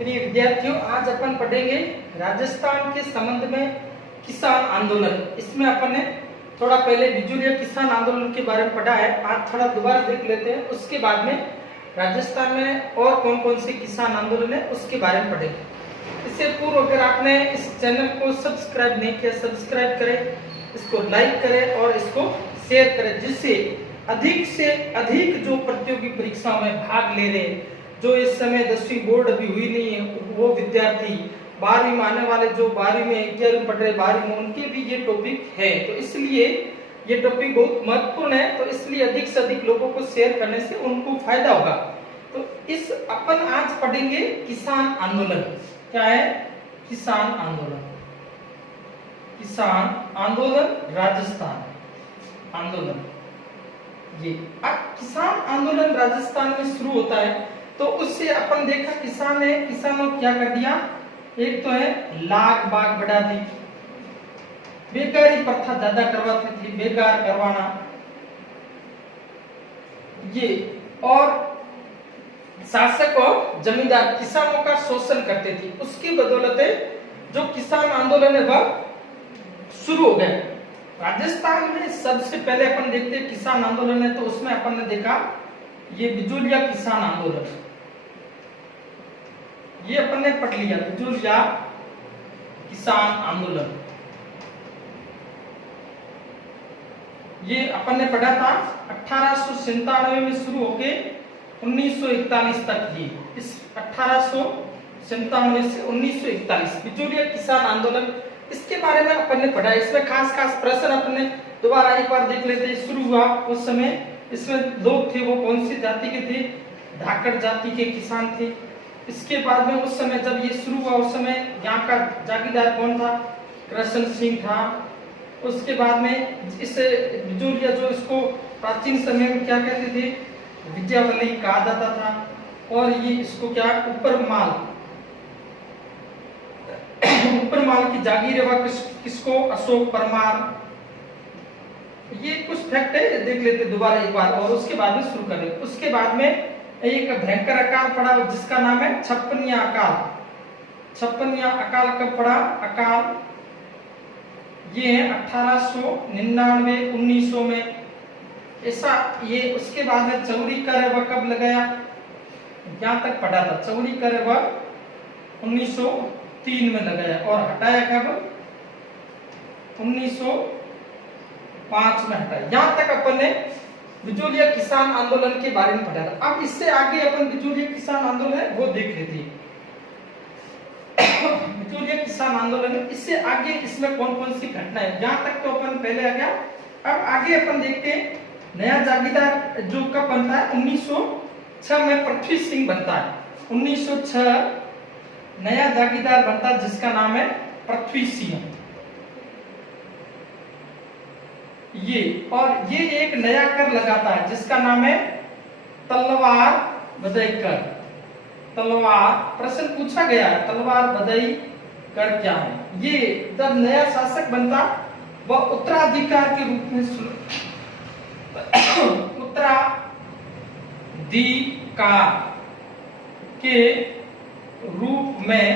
प्रिय विद्यार्थियों, आज अपन पढ़ेंगे राजस्थान के संबंध में किसान आंदोलन। इसमें अपन ने थोड़ा पहले बिजुलिया किसान आंदोलन के बारे में पढ़ा है। आज थोड़ा दोबारा देख लेते हैं। उसके बाद में राजस्थान में और कौन कौन से किसान आंदोलन है उसके बारे में पढ़ेंगे। इससे पूर्व अगर आपने इस चैनल को सब्सक्राइब नहीं किया, सब्सक्राइब करें, इसको लाइक करें और इसको शेयर करें, जिससे अधिक से अधिक जो प्रतियोगी परीक्षाओं में भाग ले रहे, जो इस समय 10वीं बोर्ड अभी हुई नहीं है, वो विद्यार्थी 12वीं में आने वाले, जो 12वीं में 11वीं पढ़ रहे 12वीं में, उनके भी ये टॉपिक है। तो इसलिए ये टॉपिक बहुत महत्वपूर्ण है। तो इसलिए अधिक से अधिक लोगों को शेयर करने से उनको फायदा होगा। तो इस अपन आज पढ़ेंगे किसान आंदोलन। क्या है? किसान आंदोलन। किसान आंदोलन राजस्थान आंदोलन। ये अब किसान आंदोलन राजस्थान में शुरू होता है। तो उससे अपन देखा किसान है, किसानों क्या कर दिया, एक तो है लाग बाग बढ़ा दी, बेकारी प्रथा ज्यादा करवाती थी, बेकार करवाना ये, और शासक और जमींदार किसानों का शोषण करते थे। उसकी बदौलत जो किसान आंदोलन है वह शुरू हो गया। राजस्थान में सबसे पहले अपन देखते हैं किसान आंदोलन है, तो उसमें अपन ने देखा ये बिजुलिया किसान आंदोलन, ये अपन ने पढ़ लिया, बिजुलिया किसान आंदोलन। ये अपन ने पढ़ा था 1897 में शुरू होके 1941 तक। ये इस 1897 से 1941 बिजुलिया किसान आंदोलन, इसके बारे में अपन ने पढ़ा। इसमें खास खास प्रश्न अपन ने दोबारा एक बार देख लेते हैं। शुरू हुआ उस समय, इसमें लोग थे वो कौन सी जाति के थे? धाकड़ जाति के किसान थे। इसके बाद में उस समय जब ये शुरू हुआ, उस समय यहाँ का जागीरदार कौन था? कृष्ण सिंह था। उसके बाद में इस बिजुलिया, जो इसको प्राचीन समय में क्या कहते थे, विजयवल्ली कहा जाता था। और ये इसको क्या, ऊपर माल की जागीर है वह किसको? अशोक परमार। ये कुछ फैक्ट है, देख लेते दोबारा एक बार और उसके बाद में शुरू करें। उसके बाद में एक भयंकर अकाल पड़ा जिसका नाम है छप्पनिया अकाल। छप्पनिया अकाल कब पड़ा? अकाल ये 1899 1900 में ऐसा ये। उसके बाद में चौरी कर वह कब लगाया? यहाँ तक पढ़ा था। चौरी कर वह 1903 में लगाया और हटाया कब? 1905 में हटाया। यहाँ तक अपन ने बिजुलिया किसान आंदोलन के बारे में पढ़ा था। अब इससे आगे अपन बिजुलिया किसान आंदोलन है वो देख लेते हैं। बिजुलिया किसान आंदोलन है, इससे आगे इसमें कौन कौन सी घटना है, यहाँ तक तो अपन पहले आ गया। अब आगे अपन देखते हैं नया जागीरदार जो कब बनता है? 1906 में पृथ्वी सिंह बनता है। 1906 नया जागीरदार बनता है जिसका नाम है पृथ्वी सिंह। ये और ये एक नया कर लगाता है जिसका नाम है तलवार बधाई कर। तलवार, प्रश्न पूछा गया है तलवार बधाई कर क्या है? ये जब नया शासक बनता वह उत्तराधिकार के रूप में उत्तराधिकार के रूप में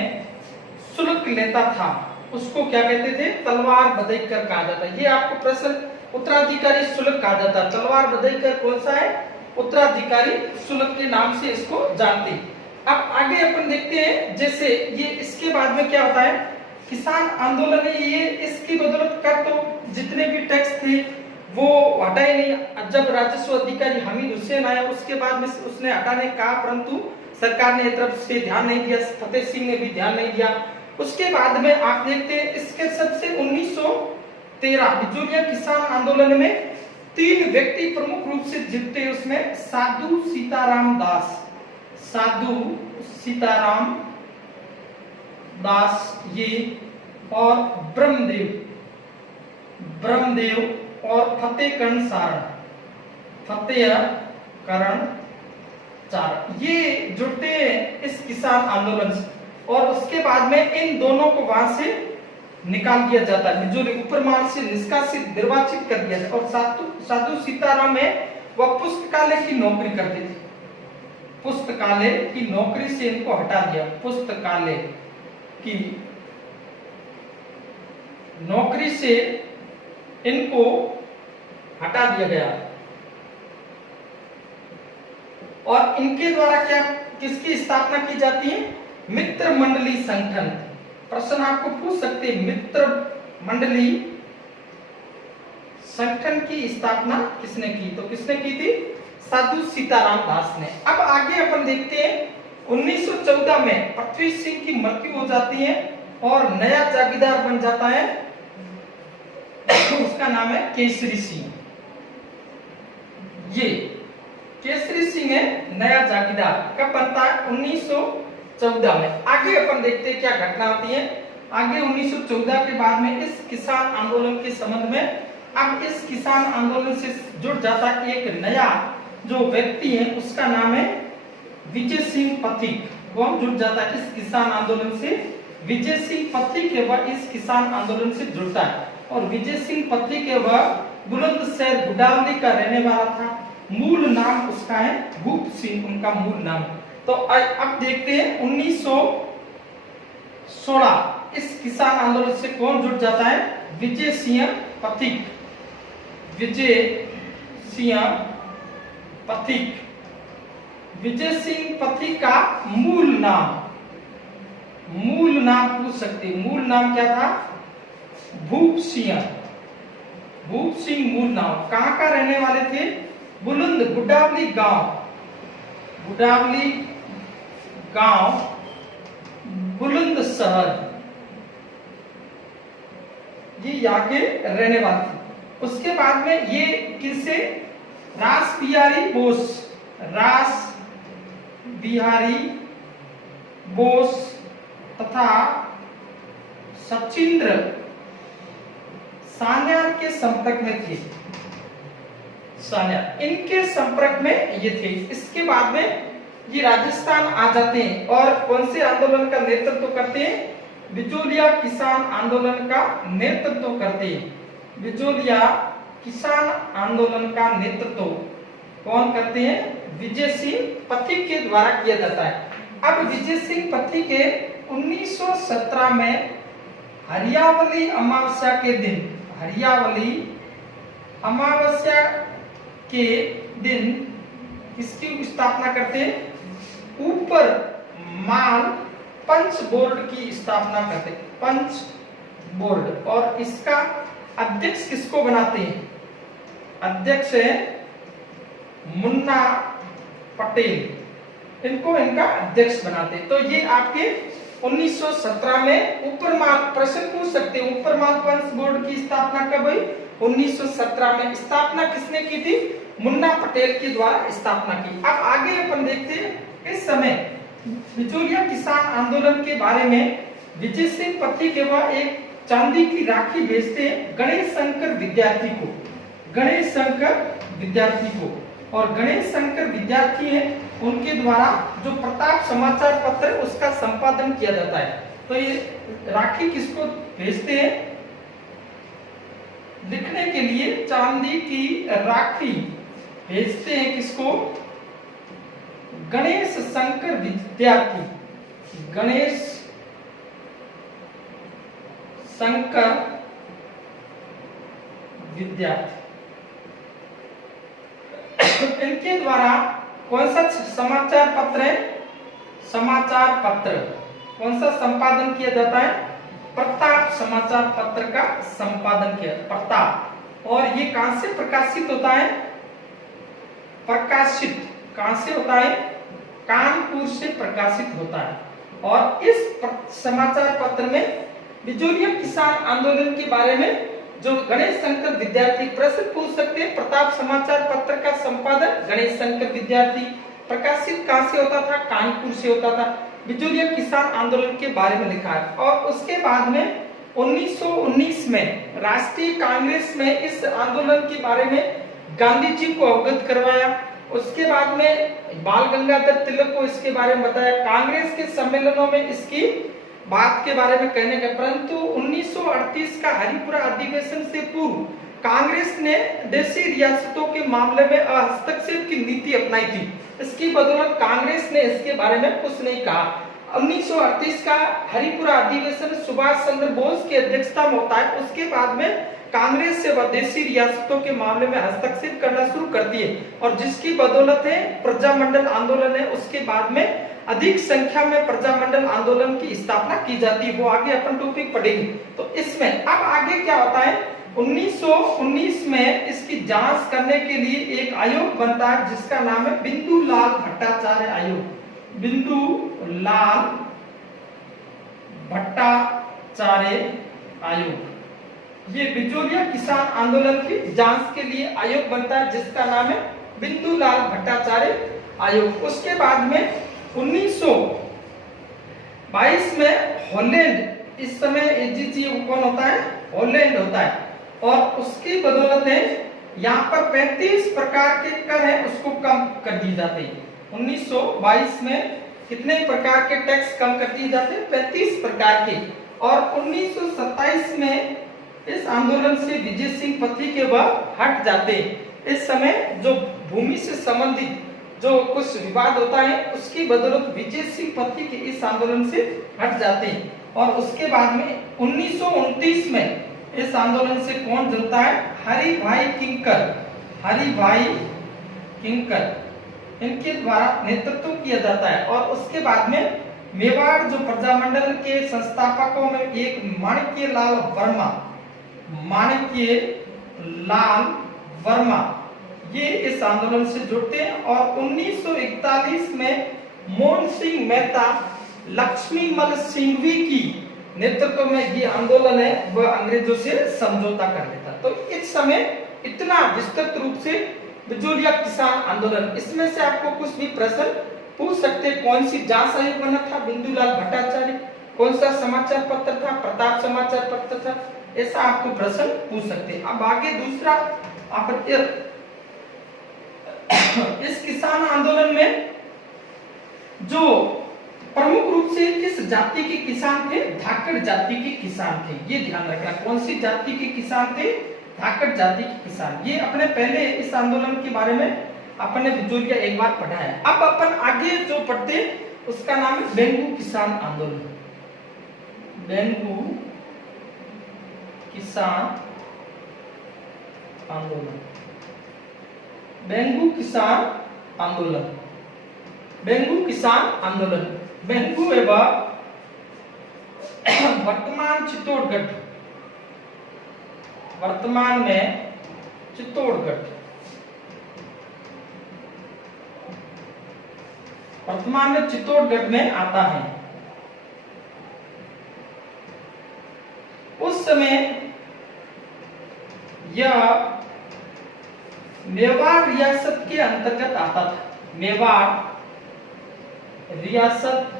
शुल्क लेता था। उसको क्या कहते थे? तलवार बधाई कर कहा जाता है। ये आपको प्रश्न, उत्तराधिकारी शुल्क कहा जाता है। तलवार बधाई कर कौन सा है? उत्तराधिकारी शुल्क के नाम से इसको जानते हैं। अब आगे अपन देखते हैं, जैसे ये इसके बाद में क्या होता है, किसान आंदोलन है ये, इसकी बदौलत कर तो जितने भी टैक्स थे वो हटाए नहीं। जब राजस्व अधिकारी हामिद हुसैन आया उसके बाद में उसने हटाने कहा, परंतु सरकार ने तरफ से ध्यान नहीं दिया, फतेह सिंह ने भी ध्यान नहीं दिया। उसके बाद में आप देखते हैं इसके सबसे 1913 बिजुलिया किसान आंदोलन में 3 व्यक्ति प्रमुख रूप से जीते। उसमें साधु सीताराम दास, साधु सीताराम दास ये, और ब्रह्मदेव और फतेहकरण चारण, ये जुड़ते हैं इस किसान आंदोलन से। और उसके बाद में इन दोनों को वहां से निकाल दिया जाता है, बिजुली ऊपर माल से निष्कासित, निर्वाचित कर दिया जाता है। और साधु सीताराम है वह पुस्तकालय की नौकरी करते थे। पुस्तकालय की नौकरी से इनको हटा दिया, पुस्तकालय की नौकरी से इनको हटा दिया गया। और इनके द्वारा क्या किसकी स्थापना की जाती है? मित्र मंडली संगठन। प्रश्न आपको पूछ सकते हैं, मित्र मंडली संगठन की स्थापना किसने की? तो किसने की थी? साधु सीताराम दास ने। अब आगे अपन देखते हैं 1914 में पृथ्वी सिंह की मृत्यु हो जाती है और नया जागीरदार बन जाता है, उसका नाम है केसरी सिंह। ये केसरी सिंह है नया जागीरदार। कब बनता है? 1914 में। आगे अपन देखते हैं क्या घटना होती है। आगे 1914 के बाद में इस किसान आंदोलन के संबंध में, अब इस किसान आंदोलन से जुड़ जाता एक नया जो व्यक्ति है, उसका नाम है विजय सिंह पथिक। कौन जुड़ जाता है इस किसान आंदोलन से? विजय सिंह पथिक है, वह इस किसान आंदोलन से जुड़ता है। और विजय सिंह पथिक है, वह बुलंदशहर गुडावली का रहने वाला था। मूल नाम उसका है भूप सिंह, उनका मूल नाम। तो अब देखते हैं 1916 इस किसान आंदोलन से कौन जुड़ जाता है? विजय सिंह पथिक। विजय सिंह पथिक। विजय सिंह पथिक का मूल नाम पूछ सकते हैं। मूल नाम क्या था? भूप सिंह। भूप सिंह मूल नाम। कहां का रहने वाले थे? गुडावली गांव बुलंदशहर, ये यहाँ के रहने वाले थे। उसके बाद में ये किससे? रास बिहारी बोस तथा सचिंद्र सान्याल के संपर्क में थे। सान्याल इनके संपर्क में ये थे। इसके बाद में ये राजस्थान आ जाते हैं और कौन से आंदोलन का नेतृत्व करते हैं? बिचौलिया किसान आंदोलन का नेतृत्व करते हैं। बिचौलिया किसान आंदोलन का नेतृत्व कौन करते हैं? विजय सिंह पथिक के द्वारा किया जाता है। अब विजय सिंह पथिक के 1917 में हरियावली अमावस्या के दिन, हरियावली अमावस्या के दिन इसकी स्थापना करते हैं। ऊपर माल पंच बोर्ड की स्थापना करते हैं, पंच बोर्ड। और इसका अध्यक्ष किसको बनाते हैं? अध्यक्ष है मुन्ना पटेल, इनको इनका अध्यक्ष बनाते हैं। तो ये आपके 1917 में ऊपर माल, प्रश्न पूछ सकते हैं ऊपर माल पंच बोर्ड की स्थापना कब हुई? 1917 में। स्थापना किसने की थी? मुन्ना पटेल के द्वारा स्थापना की। अब आगे अपन देखते हैं इस समय बिचौलिया किसान आंदोलन के बारे में। विजय सिंह पथिक वह एक चांदी की राखी भेजते हैं गणेश शंकर विद्यार्थी को, गणेश शंकर विद्यार्थी को। और गणेश शंकर विद्यार्थी हैं, उनके द्वारा जो प्रताप समाचार पत्र है उसका संपादन किया जाता है। तो ये राखी किसको भेजते हैं? लिखने के लिए चांदी की राखी भेजते हैं किसको? गणेश शंकर विद्यार्थी, गणेश शंकर विद्यार्थी। इनके द्वारा कौन सा समाचार पत्र है? समाचार पत्र कौन सा संपादन किया जाता है? प्रताप समाचार पत्र का संपादन किया, प्रताप। और ये कहां से प्रकाशित होता है? प्रकाशित कहां से होता है? कानपुर से प्रकाशित होता है। और इस समाचार पत्र में बिचौलिया किसान आंदोलन के बारे में जो गणेश शंकर विद्यार्थी, प्रश्न पूछ सकते हैं प्रताप समाचार पत्र का संपादन गणेश शंकर विद्यार्थी, प्रकाशित कहां से होता था? कानपुर से होता था। बिचौलिया किसान आंदोलन के बारे में लिखा है। और उसके बाद में 1919 में राष्ट्रीय कांग्रेस में इस आंदोलन के बारे में गांधी जी को अवगत करवाया। उसके बाद में बाल गंगाधर तिलक को इसके बारे में बताया। कांग्रेस के सम्मेलनों में इसकी बात के बारे में कहने का, परंतु 1938 का हरिपुरा अधिवेशन से पूर्व कांग्रेस ने देशी रियासतों के मामले में हस्तक्षेप की नीति अपनाई थी। इसकी बदौलत कांग्रेस ने इसके बारे में कुछ नहीं कहा। 1938 का हरिपुरा अधिवेशन सुभाष चंद्र बोस की अध्यक्षता में होता है। उसके बाद में कांग्रेस से वह देशी रियासतों के मामले में हस्तक्षेप करना शुरू करती है और जिसकी बदौलत है प्रजामंडल आंदोलन है, उसके बाद में अधिक संख्या में प्रजामंडल आंदोलन की स्थापना की जाती है। वो आगे अपन टॉपिक पढ़ेंगे। तो इसमें अब आगे क्या होता है, 1919 में इसकी जांच करने के लिए एक आयोग बनता है जिसका नाम है बिंदुलाल भट्टाचार्य आयोग। बिंदुलाल भट्टाचार्य आयोग ये बिचौलिया किसान आंदोलन की जांच के लिए आयोग बनता है जिसका नाम है बिंदुलाल भट्टाचार्य आयोग। उसके बाद में 1922 में हॉलैंड, इस समय एजीजी कौन होता है, हॉलैंड होता है और उसकी बदौलत है यहाँ पर 35 प्रकार के कर हैं उसको कम कर दिए जाते हैं। 1922 में कितने प्रकार के टैक्स कम कर दिए जाते हैं, 35 प्रकार के। और 1927 में इस आंदोलन से विजय सिंह पथी के वह हट जाते। इस समय जो भूमि से संबंधित जो कुछ विवाद होता है उसकी बदौलत विजय सिंह पथी के इस आंदोलन से हट जाते हैं। और उसके बाद में 1929 में इस आंदोलन से कौन जुड़ता है, हरि भाई किंकर, हरि भाई किंकर, इनके द्वारा नेतृत्व किया जाता है। और उसके बाद में मेवाड़ जो प्रजामंडल के संस्थापकों में एक माणिक्य लाल वर्मा, माणिक्य लाल वर्मा ये इस आंदोलन से जुड़ते हैं। और 1941 में मोहन सिंह मेहता, लक्ष्मीमल सिंघवी की नेतृत्व में ये आंदोलन है वह अंग्रेजों से समझौता कर लेता। तो इस समय इतना विस्तृत रूप से बिचौलिया किसान आंदोलन, इसमें से आपको कुछ भी प्रश्न पूछ सकते। कौन सी जांच आयोग बना था, बिंदुलाल भट्टाचार्य, कौन सा समाचार पत्र था, प्रताप समाचार पत्र था, ऐसा आपको प्रश्न पूछ सकते हैं। अब आगे दूसरा आप इस किसान आंदोलन में जो प्रमुख रूप से किस जाति के किसान थे, धाकड़ जाति के किसान थे, ये ध्यान रखना। कौन सी जाति के किसान थे, धाकड़ जाति के किसान। ये अपने पहले इस आंदोलन के बारे में अपने बिचौलिया एक बार पढ़ा है। अब अपन आगे जो पढ़ते उसका नाम है बेंगू किसान आंदोलन। बेंगू किसान आंदोलन, बेंगू किसान आंदोलन, बेंगू किसान आंदोलन। बेंगू एवं वर्तमान चित्तौड़गढ़, वर्तमान में चित्तौड़गढ़, वर्तमान में चित्तौड़गढ़ में आता है। उस समय यह मेवाड़ रियासत के अंतर्गत आता था, मेवाड़ रियासत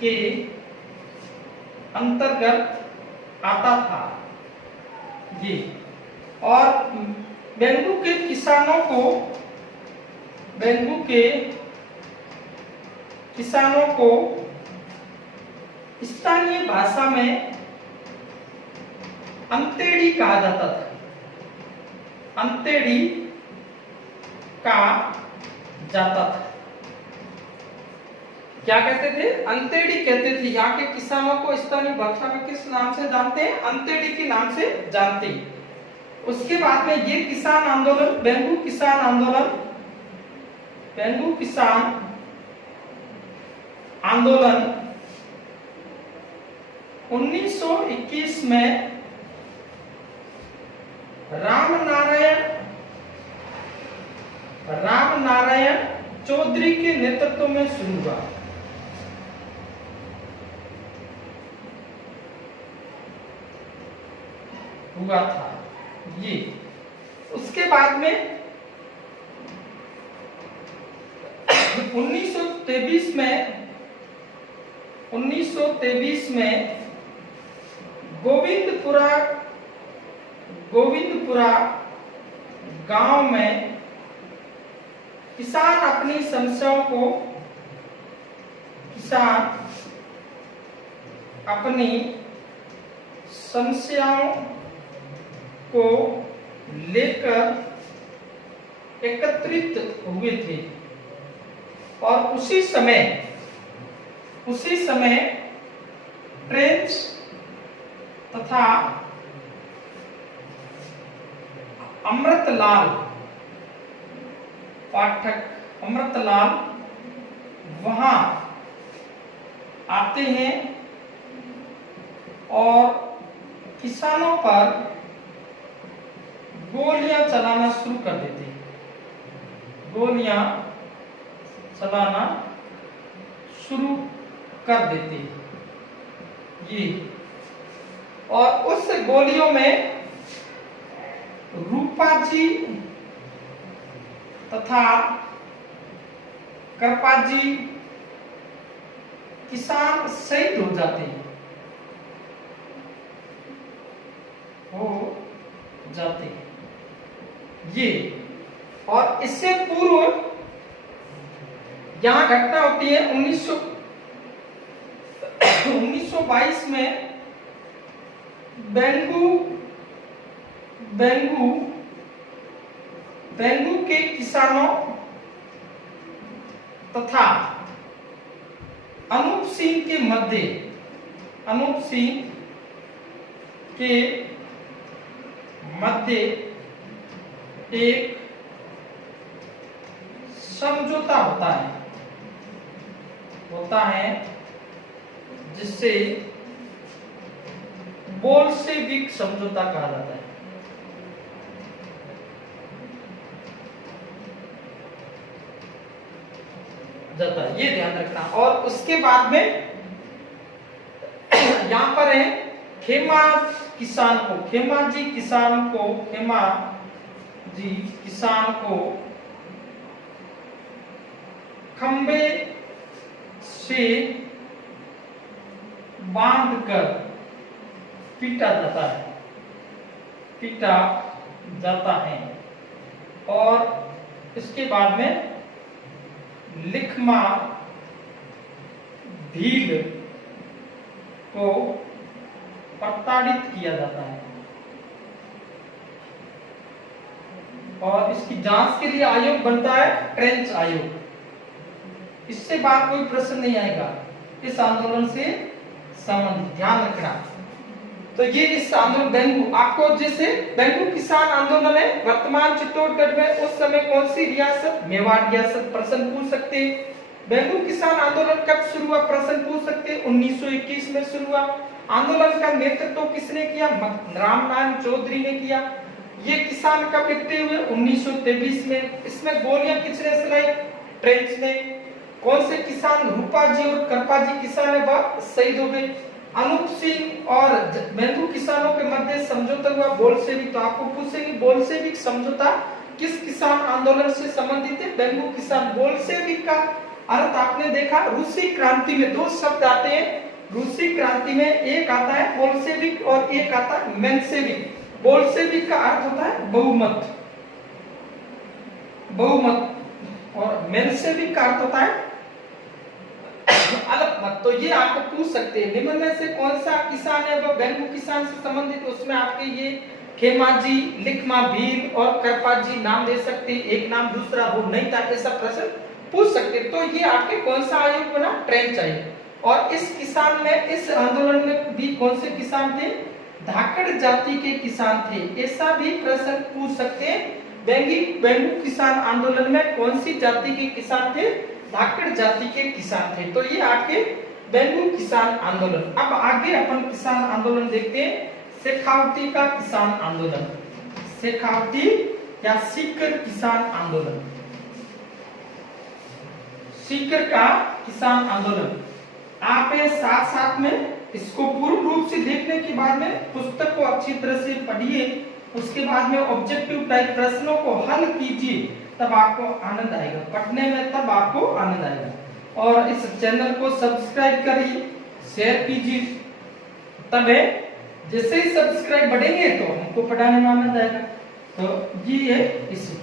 के अंतर्गत आता था ये। और बेंगू के किसानों को, बेंगू के किसानों को स्थानीय भाषा में अंतेड़ी कहा जाता था, अंतेड़ी कहा जाता था। क्या कहते थे, अंतेड़ी कहते थे। यहाँ के किसानों को स्थानीय भाषा में किस नाम से जानते हैं, अंतेड़ी के नाम से जानते हैं। उसके बाद में ये किसान आंदोलन, बेंगू किसान आंदोलन, बेंगू किसान आंदोलन 1921 में राम नारायण चौधरी के नेतृत्व में शुरू हुआ था ये। उसके बाद में 1923 में गोविंदपुरा गांव में किसान अपनी समस्याओं को लेकर एकत्रित हुए थे और उसी समय ट्रेंच तथा अमृतलाल वहां आते हैं और किसानों पर गोलियां चलाना शुरू कर देते हैं। गोलियां चलाना शुरू कर देते हैं ये, और उस गोलियों में रूपा जी तथा कृपा जी किसान शहीद हो जाते हैं, ये। और इससे पूर्व यहां घटना होती है 1922 में बेंगू के किसानों तथा अनूप सिंह के मध्य एक समझौता होता है जिससे बोल्शेविक समझौता कहा जाता है। ये ध्यान रखना। और उसके बाद में यहां पर है खेमा जी किसान को खंबे से बांधकर पीटा जाता है और इसके बाद में लिखमा भील को प्रताड़ित किया जाता है और इसकी जांच के लिए आयोग बनता है ट्रेंच आयोग। इससे बाद कोई प्रश्न नहीं आएगा इस आंदोलन से संबंधित, ध्यान रखना। तो ये इस आंदोलन बेंगू, आपको जैसे बेंगू किसान आंदोलन है वर्तमान चित्तौड़गढ़ में, उस समय कौन सी रियासत, मेवाड़ रियासत, प्रश्न पूछ सकते हैं। बेंगू किसान आंदोलन कब शुरू हुआ, प्रश्न पूछ सकते हैं, 1921 में शुरू हुआ। आंदोलन का नेतृत्व किसने किया, रामनारायण चौधरी ने किया। ये किसान कब इकट्ठे हुए, 1923 में। इसमें गोलियां किसने चलाई, ट्रेंच ने। कौन से किसान, रूपा जी और कृपा जी किसान है वह शहीद हो गए। अनूप सिंह और बेंगू किसानों के मध्य समझौता हुआ बोल्शेविक। तो आपको पूछेंगे बोल्शेविक समझौता किस किसान आंदोलन से संबंधित है, बेंगू किसान। बोल्शेविक का अर्थ आपने देखा, रूसी क्रांति में दो शब्द आते हैं। रूसी क्रांति में एक आता है बोल्शेविक और एक आता है मेंशेविक। बोल्शेविक का अर्थ होता है बहुमत, और मेंशेविक का अर्थ होता है अलग मत। तो ये आपको पूछ सकते हैं निम्न में से कौन सा किसान है वह बेंगू किसान से संबंधित। उसमें आपके ये खेमा जी, लिखमा भील और कृपा जी नाम दे सकते, एक नाम दूसरा वो नहीं था, ऐसा प्रश्न पूछ सकते। तो ये आपके कौन सा आयोग बना, ट्रेंच आयोग। और इस किसान में, इस आंदोलन में भी कौन से किसान थे, धाकड़ जाति के किसान थे, ऐसा भी प्रश्न पूछ सकते हैं। बेंगू किसान आंदोलन में कौन सी जाति के किसान थे, धाकड़ जाति के किसान थे। तो ये आपके बेंगू किसान आंदोलन। अब आगे अपन किसान आंदोलन देखते हैं, शेखावटी का किसान आंदोलन, शेखावटी या सीकर किसान आंदोलन। सीकर का किसान आंदोलन आप साथ साथ में इसको पूर्ण रूप से देखने के बाद में पुस्तक को अच्छी तरह से पढ़िए, उसके बाद में ऑब्जेक्टिव टाइप प्रश्नों को हल कीजिए, तब आपको आनंद आएगा पढ़ने में, तब आपको आनंद आएगा। और इस चैनल को सब्सक्राइब करिए, शेयर कीजिए, तब है जैसे ही सब्सक्राइब बढ़ेंगे तो हमको पढ़ाने में आनंद आएगा। तो ये है इसी।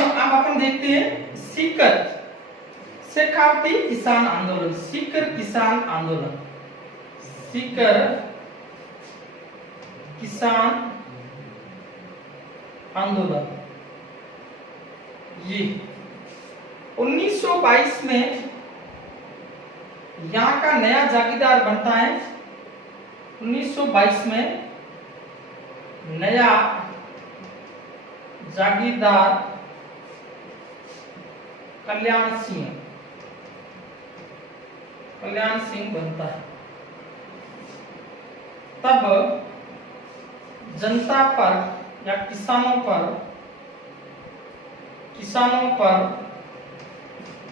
अब अपन देखते हैं सीकर, शेखावटी किसान आंदोलन, सीकर किसान आंदोलन। सीकर किसान आंदोलन। ये 1922 में यहाँ का नया जागीरदार बनता है। 1922 में नया जागीरदार कल्याण सिंह बनता है। तब जनता पर या किसानों पर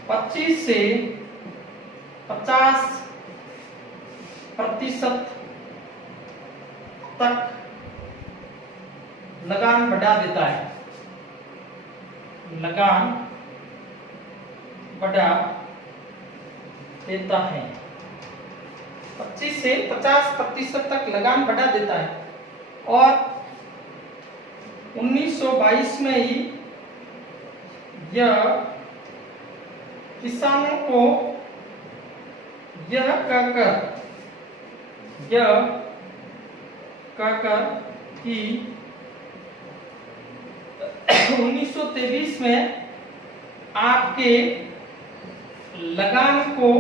25 से 50% तक लगान बढ़ा देता है। लगान बढ़ा देता है 25 से 50% तक लगान बढ़ा देता है। और 1922 में ही यह किसानों को यह कहकर कि 1923 में आपके लगान को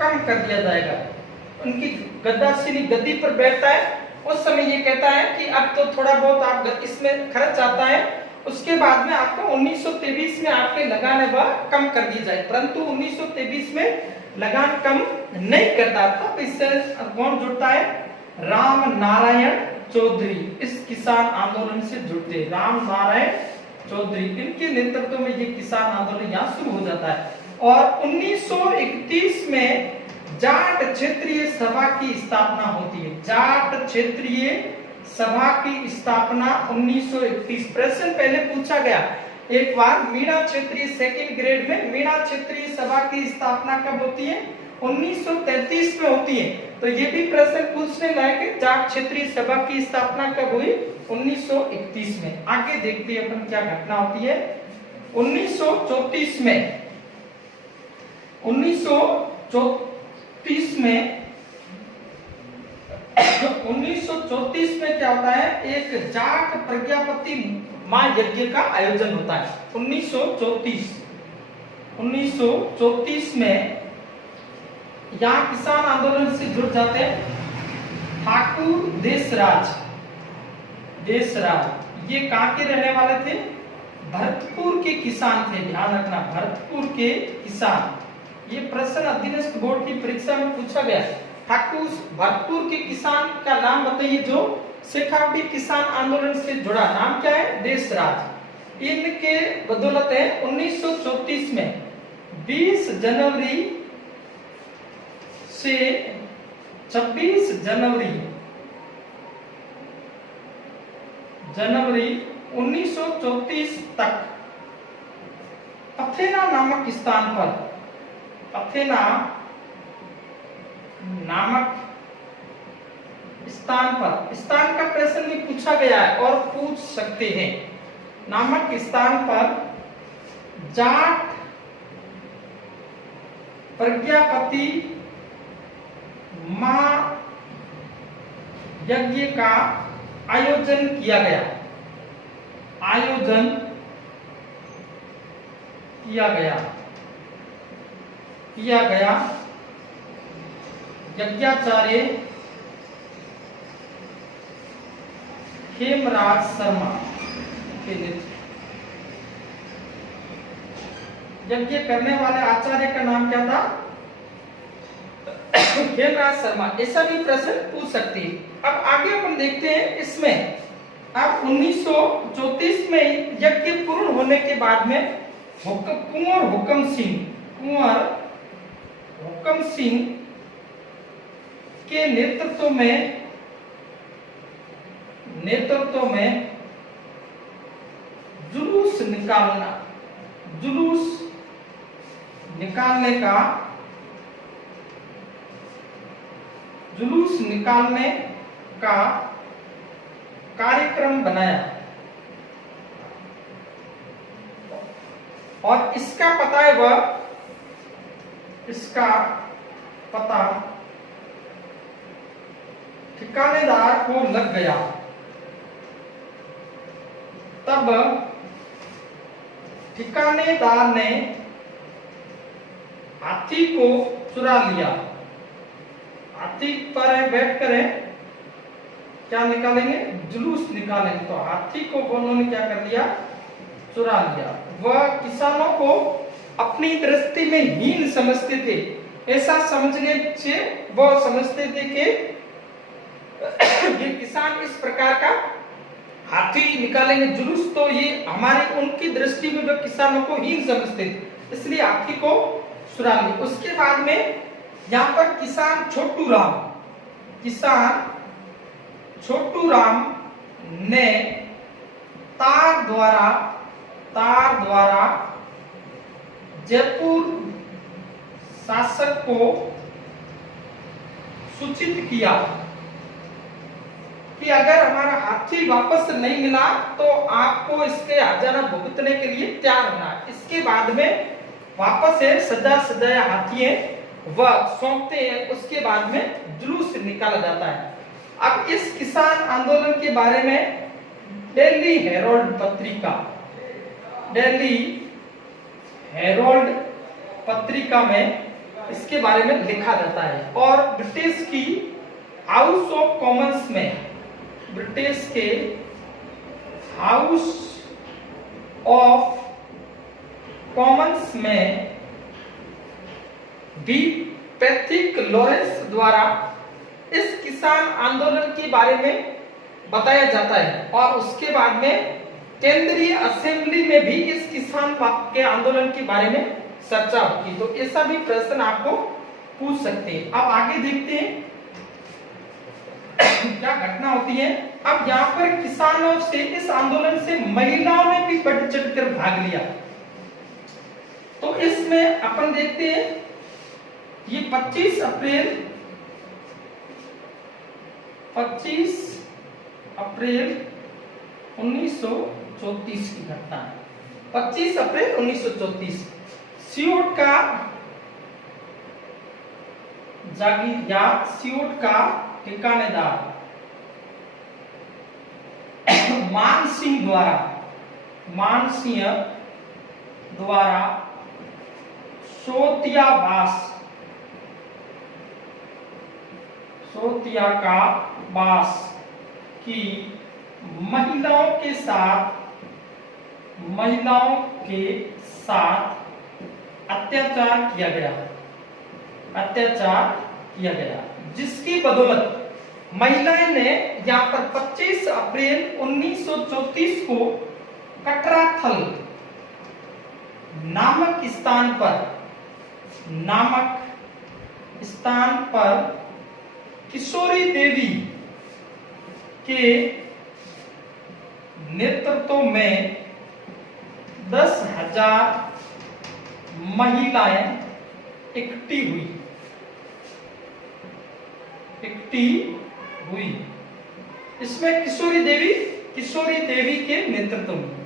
कम कर दिया जाएगा। उनकी गद्दाश्री गद्दी पर बैठता है, उस समय ये कहता है कि अब तो थोड़ा बहुत आप इसमें खर्च आता है, उसके बाद में आपको 1923 में आपके लगान है वह कम कर दी जाए। परंतु 1923 में लगान कम नहीं करता। तब इससे कौन जुड़ता है? राम नारायण चौधरी इस किसान आंदोलन से जुड़ते। राम नारायण चौधरी, इनके नेतृत्व में ये किसान आंदोलन यहाँ शुरू हो जाता है। और 1931 में जाट क्षेत्रीय सभा की स्थापना होती है। जाट क्षेत्रीय सभा की स्थापना 1931। प्रश्न पहले पूछा गया एक बार, मीणा क्षेत्रीय सेकंड ग्रेड में मीणा क्षेत्रीय सभा की स्थापना कब होती है? 1933 में होती है। तो ये भी प्रश्न पूछने लायक है, जाट क्षेत्रीय सभा की स्थापना कब हुई? 1931 में। आगे देखते हैं अपन क्या घटना होती है। 1934 में 1934 में क्या होता है? एक जाट प्रज्ञापति महायज्ञ का आयोजन होता है। 1934 में यहाँ किसान आंदोलन से जुड़ जाते हैं ठाकुर देशराज। ये कहाँ के रहने वाले थे? भरतपुर के किसान थे। ध्यान रखना, भरतपुर के किसान। ये प्रश्न अधीनस्थ बोर्ड की परीक्षा में पूछा गया। ठाकुर भरतपुर के किसान का नाम बताइए जो शेखावटी किसान आंदोलन से जुड़ा। नाम क्या है? देशराज। इनके बदौलत है 1934 में 20 जनवरी से 26 जनवरी 1934 तक अथेना नामक स्थान पर स्थान का प्रश्न भी पूछा गया है और पूछ सकते हैं। नामक स्थान पर जाट प्रज्ञापति महायज्ञ का आयोजन किया गया। यज्ञाचार्य हेमराज शर्मा के नेतृत्व। यज्ञ करने वाले आचार्य का नाम क्या था? हेमराज शर्मा। ऐसा भी प्रश्न पूछ सकती है। अब आगे अपन देखते हैं इसमें। अब 1934 में यज्ञ पूर्ण होने के बाद में कुंवर हुक्म सिंह के नेतृत्व में जुलूस निकालने का कार्यक्रम बनाया। और इसका पता ठिकानेदार को लग गया। तब ठिकानेदार ने हाथी को चुरा लिया। हाथी पर बैठ कर क्या निकालेंगे, जुलूस निकालेंगे। तो हाथी को उन्होंने क्या कर लिया, चुरा लिया। वह किसानों को अपनी दृष्टि में हीन समझते थे। ऐसा समझने से वह समझते थे कि ये किसान इस प्रकार का हाथी निकालेंगे जुलूस, तो ये हमारे उनकी दृष्टि में वह किसानों को हीन समझते थे, इसलिए हाथी को चुरा लिया। उसके बाद में यहाँ पर किसान छोटू राम ने तार द्वारा जयपुर शासक को सूचित किया कि अगर हमारा हाथी वापस नहीं मिला तो आपको इसके हर्जाना भुगतने के लिए तैयार होना। इसके बाद में वापस है सजाया हाथी है वह सौंपते हैं। उसके बाद में जुलूस निकाला जाता है। अब इस किसान आंदोलन के बारे में दिल्ली हेरोल्ड पत्रिका में इसके बारे में लिखा जाता है। और ब्रिटिश की हाउस ऑफ कॉमन्स में, ब्रिटिश के हाउस ऑफ कॉमन्स में भी पैथिक लॉरेंस द्वारा इस किसान आंदोलन के बारे में बताया जाता है। और उसके बाद में केंद्रीय असेंबली में भी इस किसान के आंदोलन के बारे में चर्चा होगी। तो ऐसा भी प्रश्न आपको पूछ सकते हैं। अब आगे देखते हैं क्या घटना होती है। अब यहाँ पर किसानों से, इस आंदोलन से महिलाओं ने भी बढ़ चढ़कर भाग लिया। तो इसमें अपन देखते हैं ये 25 अप्रैल 1934 की घटना है। 25 अप्रैल 1934 सियोट का जागीरदार, सियोट का ठिकानेदार मानसिंह द्वारा सोतिया का बास की महिलाओं के साथ अत्याचार किया गया, जिसकी बदौलत महिलाएं ने यहाँ पर 25 अप्रैल 1934 को कटराथल नामक स्थान पर किशोरी देवी के नेतृत्व में 10,000 महिलाएं इकट्ठी हुई। इसमें किशोरी देवी के नेतृत्व में,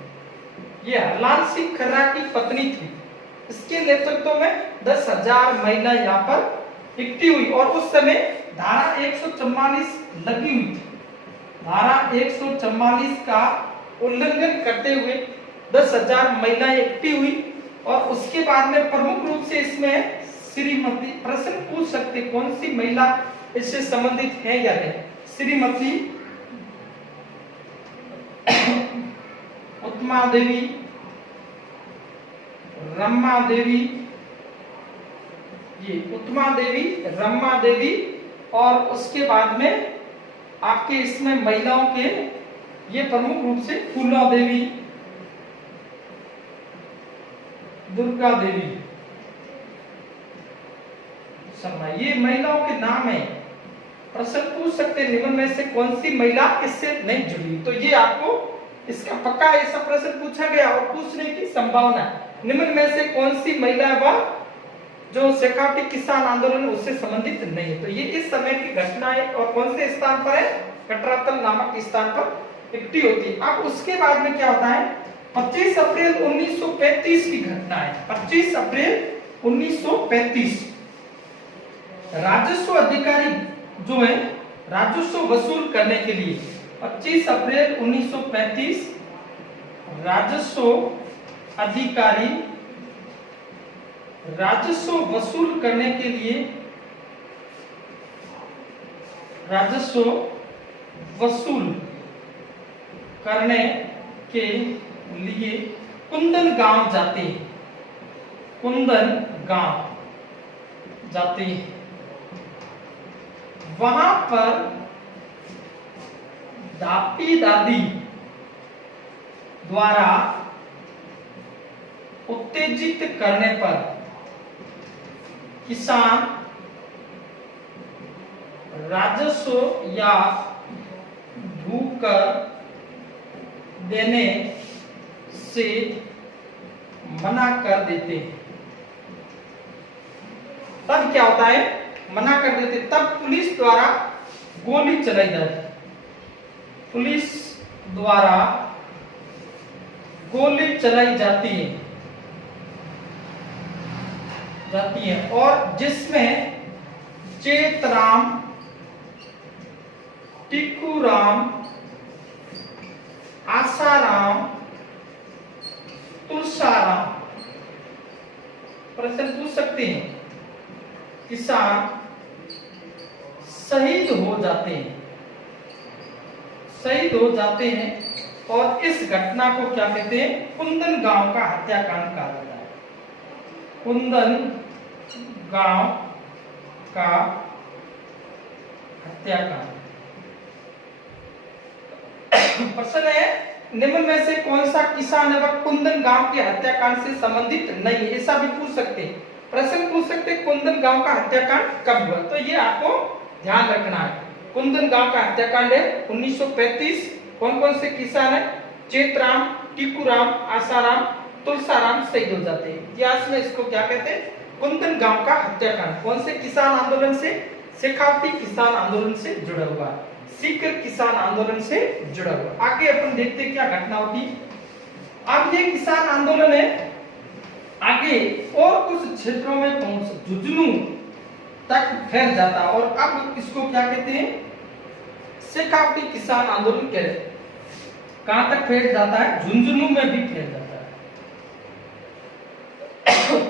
ये हरलाल सिंह खर्रा की पत्नी थी, इसके नेतृत्व में 10,000 महिला यहाँ पर इकट्ठी हुई। और उस समय धारा 144 लगी हुई थी। धारा 144 का उल्लंघन करते हुए 10,000 महिलाएं इकट्ठी हुई। और उसके बाद में प्रमुख रूप से इसमें श्रीमती, प्रश्न पूछ सकते कौन सी महिला इससे संबंधित है या नहीं। श्रीमती उत्तमा देवी, रमा देवी, ये उत्तमा देवी, रमा देवी, और उसके बाद में आपके इसमें महिलाओं के ये प्रमुख रूप से फूला देवी, दुर्गा देवी शर्मा, ये महिलाओं के नाम है। प्रश्न पूछ सकते निम्न में से कौन सी महिला इससे नहीं जुड़ी। तो ये आपको इसका पक्का ऐसा प्रश्न पूछा गया और पूछने की संभावना है। निम्न में से कौन सी महिला वह जो शेखावटी किसान आंदोलन उससे संबंधित नहीं है। तो ये इस समय की घटना है और कौन से स्थान पर है, कटरातल नामक स्थान पर इकट्ठी होती है। अब उसके बाद में क्या होता है, 25 अप्रैल 1935 की घटना है। 25 अप्रैल 1935 राजस्व अधिकारी जो है राजस्व वसूल करने के लिए 25 अप्रैल 1935 राजस्व अधिकारी राजस्व वसूल करने के लिए राजस्व वसूल करने के लिए कुंदन गांव जाते हैं, कुंदन गांव जाते हैं। वहां पर दादी दादी द्वारा उत्तेजित करने पर किसान राजस्व या ढूंढकर देने से मना कर देते। तब क्या होता है, मना कर देते, तब पुलिस द्वारा गोली चलाई जाती, पुलिस द्वारा गोली चलाई जाती है और जिसमें चेतराम, टिक्कूराम, आसाराम, तुलसाराम, प्रश्न पूछ सकते हैं, किसान शहीद हो जाते हैं, शहीद हो जाते हैं। और इस घटना को क्या कहते हैं, कुंदन गांव का हत्याकांड कहा जाता है, कुंदन गांव का हत्याकांड। प्रश्न है, निम्न में से कौन सा किसान है वह कुंदन गांव के हत्याकांड से संबंधित नहीं है, ऐसा भी पूछ सकते हैं। प्रश्न पूछ सकते हैं, कुंदन गांव का हत्याकांड कब हुआ, तो ये आपको ध्यान रखना है। कुंदन गांव का हत्याकांड है 1935। कौन कौन से किसान है, चेतराम, टिक्कूराम, आसाराम, तुलसाराम शहीद हो जाते हैं। इतिहास में इसको क्या कहते हैं, कुंदन गांव का हत्याकांड। कौन से किसान आंदोलन से, शेखावती किसान आंदोलन से जुड़ा हुआ, सीकर किसान आंदोलन से जुड़ा हुआ। आगे अपन देखते क्या घटना होती। अब ये किसान आंदोलन है, आगे और कुछ क्षेत्रों में पहुंच झुंझुनू तक फैल जाता और अब इसको क्या कहते हैं, शेखावती किसान आंदोलन कहते हैं। कहां तक फैल जाता है, झुंझुनू में भी फैल जाता है।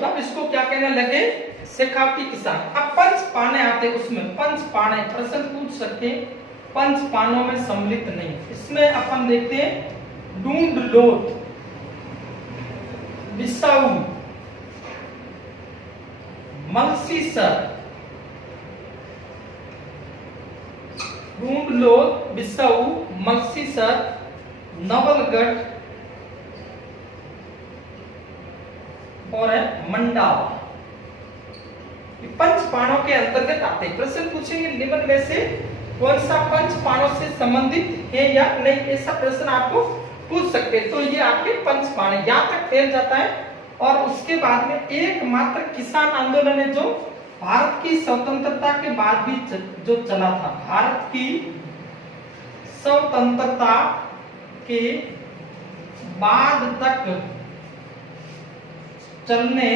तब इसको क्या कहने लगे, शेखावती किसान। अब पंच पाने आते, उसमें पंच पाने प्रश्न पूछ सकते हैं, पंच पानों में सम्मिलित नहीं। इसमें अपन देखते हैं ढूंढ लोट, बिसाऊ, मलसीसर, ढूंढ लोट, बिसाऊ, मलसीसर, नवलगढ़ और मंडावा, पंच पाणों के अंतर्गत आते हैं। प्रश्न पूछेंगे निम्न में से कौन सा पंच पाणों से संबंधित है या नहीं, ऐसा प्रश्न आपको पूछ सकते हैं। तो ये आपके पंच पाणे यहां तक फैल जाता है। और उसके बाद में एकमात्र किसान आंदोलन है जो भारत की स्वतंत्रता के बाद भी जो चला था, भारत की स्वतंत्रता के बाद तक चलने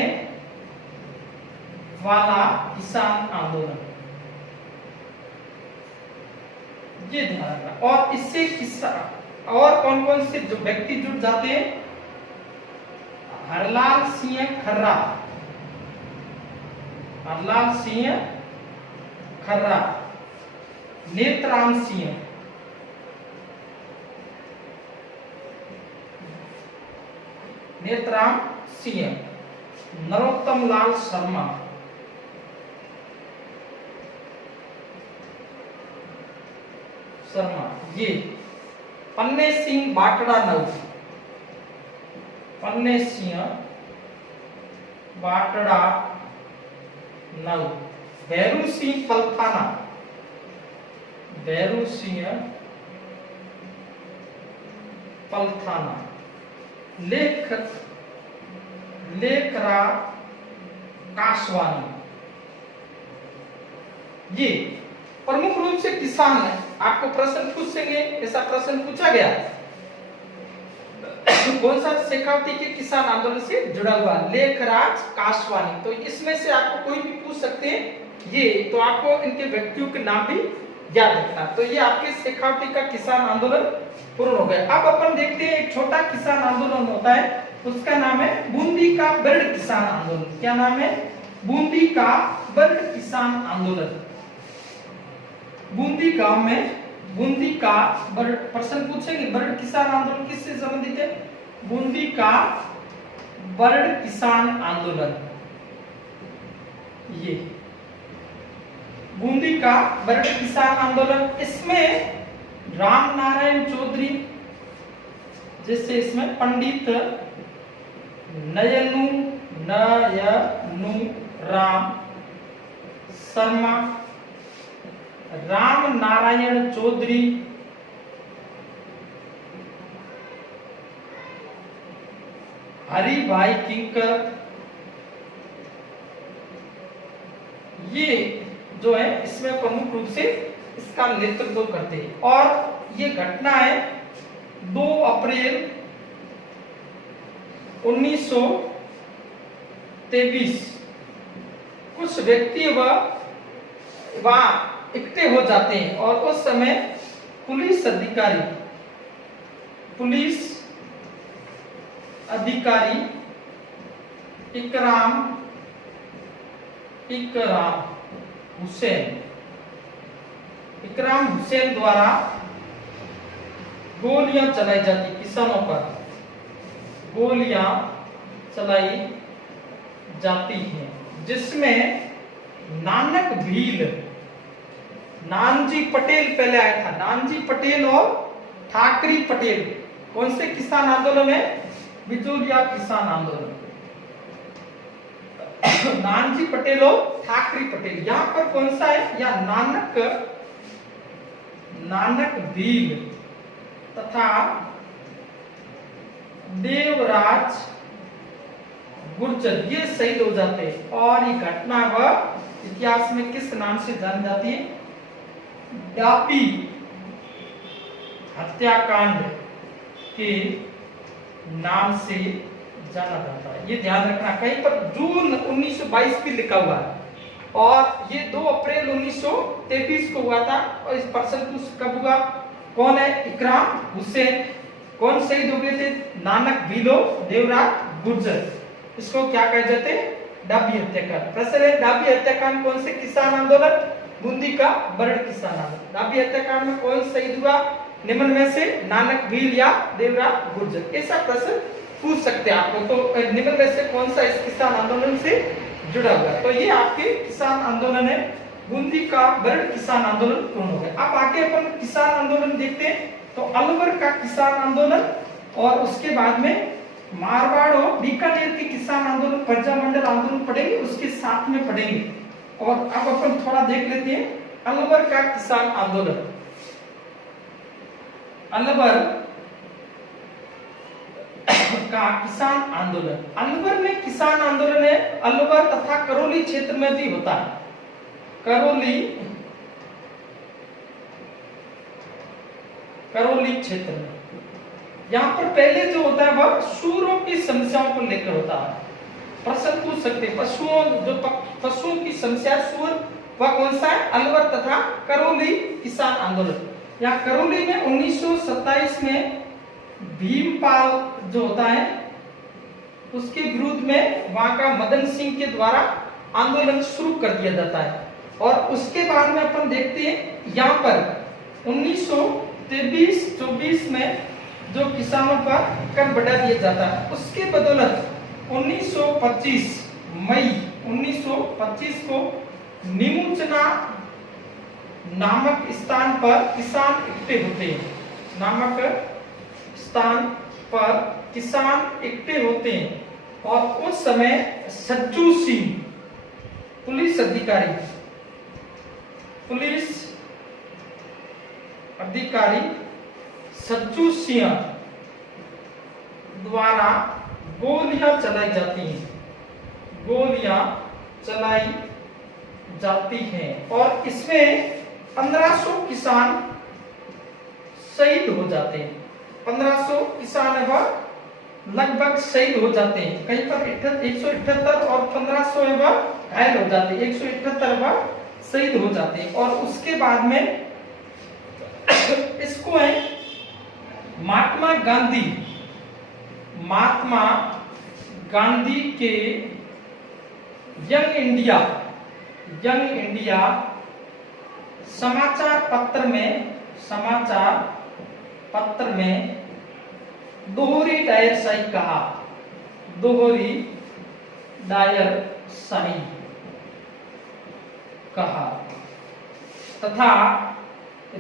वाला किसान आंदोलन, ये ध्यान रखना। और इससे किसान और कौन कौन से जो व्यक्ति जुड़ जाते हैं, हरलाल सिंह खर्रा, हरलाल सिंह खर्रा, नेत्राम सिंह, नेत्राम सिंह, नरोत्तम लाल शर्मा, ये पन्ने सिंह बाटड़ा नव, पन्ने सिंह बाटड़ा नव, भैरू सिंह पलथाना, भैरू सिंह पलथाना, लेखरा काशवानी, ये प्रमुख रूप से किसान है। आपको प्रश्न पूछेंगे, ऐसा प्रश्न पूछा गया कौन सा शेखावती के किसान आंदोलन से जुड़ा हुआ, लेखराज काशवानी। तो इसमें से आपको कोई भी पूछ सकते हैं ये, तो आपको इनके व्यक्तियों के नाम भी याद रखना। तो ये आपके शेखावटी का किसान आंदोलन पूर्ण हो गया। अब अपन देखते हैं एक छोटा किसान आंदोलन होता है, उसका नाम है बूंदी का बर्ड किसान आंदोलन। क्या नाम है? बूंदी का बर्ड किसान आंदोलन। बूंदी गांव में बूंदी का बर्ड, प्रश्न पूछेंगे बर्ड किसान आंदोलन किससे संबंधित है? बूंदी का बर्ड किसान आंदोलन। ये बूंदी का बर्ड किसान आंदोलन, इसमें राम नारायण चौधरी जैसे इसमें पंडित नयनु राम शर्मा, राम नारायण चौधरी, हरि भाई किंकर, ये जो है इसमें प्रमुख रूप से इसका नेतृत्व करते हैं। और ये घटना है 2 अप्रैल 1923। कुछ व्यक्ति वहां इकट्ठे हो जाते हैं और उस समय पुलिस अधिकारी इकराम हुसैन द्वारा गोलियां चलाई जाती, किसानों पर गोलियां चलाई जाती हैं, जिसमें नानक भील, नानजी पटेल पहले आया था, नानजी पटेल और ठाकरी पटेल। कौन से किसान आंदोलन है? बिचौलिया किसान आंदोलन। नानजी पटेल और ठाकरी पटेल। यहां पर कौन सा है? या नानक भील तथा देवराज गुर्जर ये शहीद हो जाते हैं। और ये घटना वह इतिहास में किस नाम से जानी जाती है? डापी हत्याकांड के नाम से जाना जाता है। ये ध्यान रखना, कहीं पर जून 1922 भी लिखा हुआ है और ये 2 अप्रैल 1923 को हुआ था। और इस पर्सन कब हुआ? कौन है? इकराम हुसैन। कौन शहीद हो गए थे? नानक भीलो, देवराज गुर्जर। इसको क्या कहे जाते? डाबी हत्याकांड। प्रश्न है डाबी हत्याकांड कौन से किसान आंदोलन? बूंदी का बर्ड किसान आंदोलन। डाबी हत्याकांड में कौन शहीद हुआ? निम्न में से नानक भील या देवराज गुर्जर। ऐसा प्रश्न पूछ सकते हैं आपको। तो निम्न में से कौन सा इस किसान आंदोलन से जुड़ा हुआ है? तो ये आपके किसान आंदोलन है, बूंदी का बर्ड किसान आंदोलन पूर्ण हो गया। अब आगे अपन किसान आंदोलन देखते हैं। तो अलवर का किसान आंदोलन और उसके बाद में मारवाड़ और बीकानेर के किसान आंदोलन, प्रजामंडल आंदोलन पढ़ेंगे, उसके साथ में पढ़ेंगे। और अब अपन थोड़ा देख लेते हैं अलवर का किसान आंदोलन। अलवर का किसान आंदोलन, अलवर में किसान आंदोलन है, अलवर तथा करौली क्षेत्र में भी होता है। करौली क्षेत्र में यहाँ पर पहले जो होता है वह सूरों की समस्याओं को लेकर होता है। प्रश्न पूछ सकते हैं पशुओं की समस्या सूर, वह कौन सा है? अलवर तथा करौली किसान आंदोलन। यहाँ करौली में 1927 में भीमपाल जो होता है उसके विरुद्ध में वहां का मदन सिंह के द्वारा आंदोलन शुरू कर दिया जाता है। और उसके बाद में अपन देखते हैं यहाँ पर 1923-24 में जो किसानों पर कर बढ़ा दिया जाता है, उसके बदौलत 1925 मई 1925 को निमुचना नामक स्थान पर किसान इकट्ठे होते हैं। नामक स्थान पर किसान इकट्ठे होते हैं और उस समय सज्जू सिंह पुलिस अधिकारी सज्जू सिंह द्वारा गोलियां चलाई जाती हैं और इसमें 1500 किसान शहीद हो जाते हैं। 1500 किसान लगभग शहीद हो जाते हैं। कहीं पर 178 और 1500 घायल हो जाते हैं। 178 शहीद हो जाते हैं। और उसके बाद में इसको है महात्मा गांधी के यंग इंडिया समाचार पत्र में दोहरी डायरशाही कहा, दोहरी डायरशाही कहा, तथा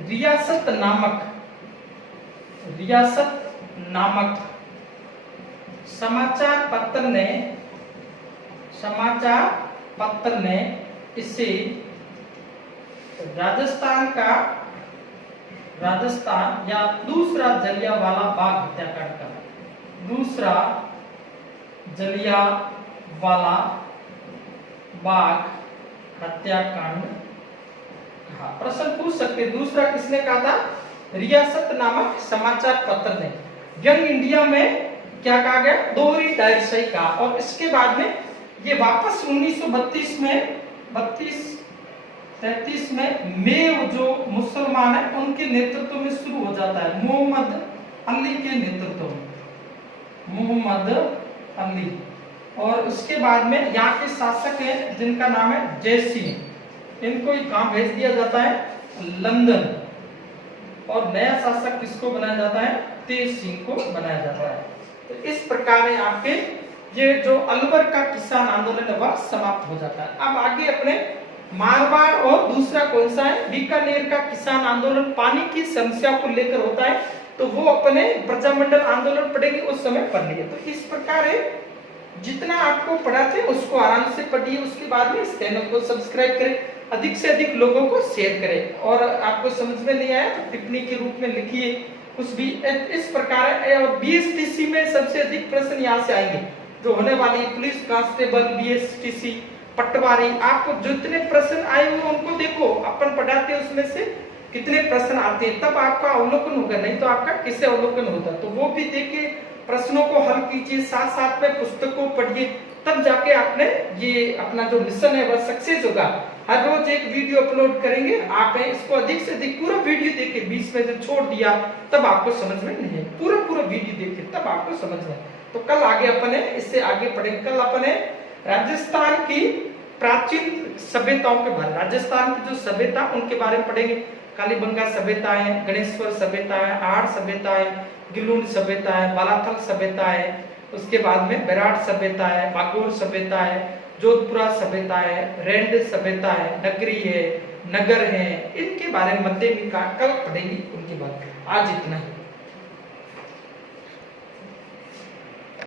रियासत नामक समाचार पत्र ने इसे राजस्थान या दूसरा जलियांवाला बाग हत्याकांड का, दूसरा जलियांवाला बाग हत्याकांड कहा। प्रश्न पूछ सकते, दूसरा किसने कहा था? रियासत नामक समाचार पत्र ने। यंग इंडिया में क्या कहा गया? दोहरी डायरशाही कहा। और इसके बाद में ये वापस 1932 में 33 में मेव जो मुसलमान है उनके नेतृत्व में शुरू हो जाता है, मोहम्मद अली के नेतृत्व में, मोहम्मद अली। और उसके बाद में यहाँ के शासक हैं जिनका नाम है जय सिंह, इनको कहाँ भेज दिया जाता है? लंदन। और नया शासक किसको बनाया जाता है? तेज सिंह को बनाया जाता है। तो इस प्रकार आपके ये जो अलवर का किसान आंदोलन है वह समाप्त हो जाता है। अब आगे अपने मारवाड़ और दूसरा कौन सा है? बीकानेर का किसान आंदोलन पानी की समस्या को लेकर होता है, तो वो अपने प्रजामंडल आंदोलन पढ़ेंगे, उस समय पढ़ लिए। तो इस प्रकार है, जितना आपको पढ़ाते हैं उसको आराम से पढ़िए, उसके बाद में इस चैनल को सब्सक्राइब करें, अधिक से अधिक लोगों को शेयर करें। और आपको समझ में नहीं आया तो टिप्पणी के रूप में लिखिए कुछ भी। इस प्रकार है। और बीएसटीसी में सबसे अधिक प्रश्न यहाँ से आएंगे जो होने वाली पुलिस कांस्टेबल, बीएसटीसी, पटवारी, आपको जितने प्रश्न आए हुए उनको देखो, अपन पढ़ाते हैं उसमें से कितने प्रश्न आते हैं, तब आपका अवलोकन होगा, नहीं तो आपका किससे अवलोकन होता। तो वो भी देखिए, प्रश्नों को हल कीजिए, साथ साथ में पुस्तक को पढ़िए, तब जाके आपने ये अपना जो मिशन है वह सक्सेस होगा। हर रोज एक वीडियो अपलोड करेंगे, आप इसको अधिक से अधिक पूरा वीडियो देखिए, बीच में जो छोड़ दिया तब आपको समझ में नहीं है, पूरा वीडियो देखिए तब आपको समझ में। तो कल आगे अपन है, इससे आगे पढ़ेंगे। कल अपन है राजस्थान की प्राचीन सभ्यताओं के बारे में, राजस्थान की जो सभ्यता उनके बारे में पढ़ेंगे। कालीबंगा सभ्यता है, गणेश्वर सभ्यता है, आड़ सभ्यता है, गिलून सभ्यता है, बालाथल सभ्यता है, उसके बाद में बेराट सभ्यता है, बागोर सभ्यता है, जोधपुरा सभ्यता है, रेंड सभ्यता है, नगरी है, नगर है, इनके बारे में मध्य में कल पढ़ेंगे उनके बारे में। आज इतना ही।